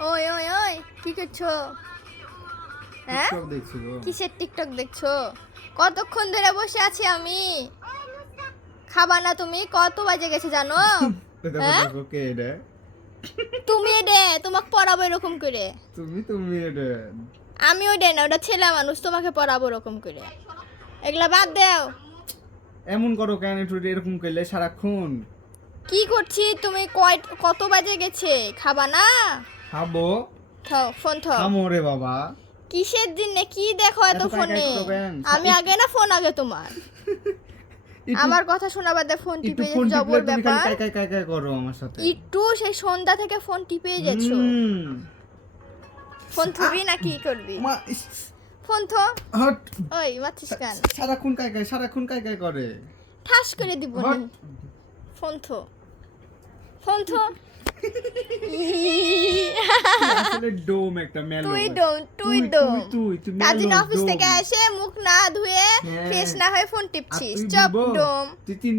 ওই ওই ওই কি করছো? হ্যাঁ, টিকটক দেখছি গো। কিসের টিকটক দেখছো? কতক্ষণ ধরে বসে আছি আমি। খাবা না তুমি? কত বাজে গেছে জানো? দেখো হ্যাঁ, দেখো কে এটা? তুমি ডে তোমাকে পড়াবো এরকম করে। তুমি এটা। আমি ওই ডে না, ওটা ছেলে মানুষ, তোমাকে পড়াবো এরকম করে। এগুলা বাদ দাও। এমন করো কেন একটু এরকম করলে সারাক্ষণ? কি করছি তুমি? কত বাজে গেছে? খাবা না? খাবো। থাও ফোন থাও। থামো রে বাবা। কিসের জন্য কি দেখো এত এত কাই কাই ফোনে? করো কেন? আমি আগে না ফোন আগে তোমার? আমার কথা শোনা বাদে ফোন একটু টিপে ফোন জবর টিপলে তুমি খালি ব্যাপার। কাই কাই কাই কাই করো আমার সাথে। একটু সেই সন্ধ্যা থেকে ফোন টিপে যাচ্ছ। ফোন থুবি না কি করবি? মা ইস, ফোন থো। হট। ওই মাথিস কান। সারাক্ষণ কাই কাই করে। ঠাস করে দিব হট। নি। ফোন থো। ফোন থো। আসলে ডোম একটা মেলো। তুই ডোম। তুমি তার জন্য মেলো, অফিস ডোম। থেকে এসে মুখ না ধুয়ে হ্যাঁ। ফ্রেশ না হয়ে ফোন আর টিপছিস। তুই চপ বলবো, ডোম। তুই 3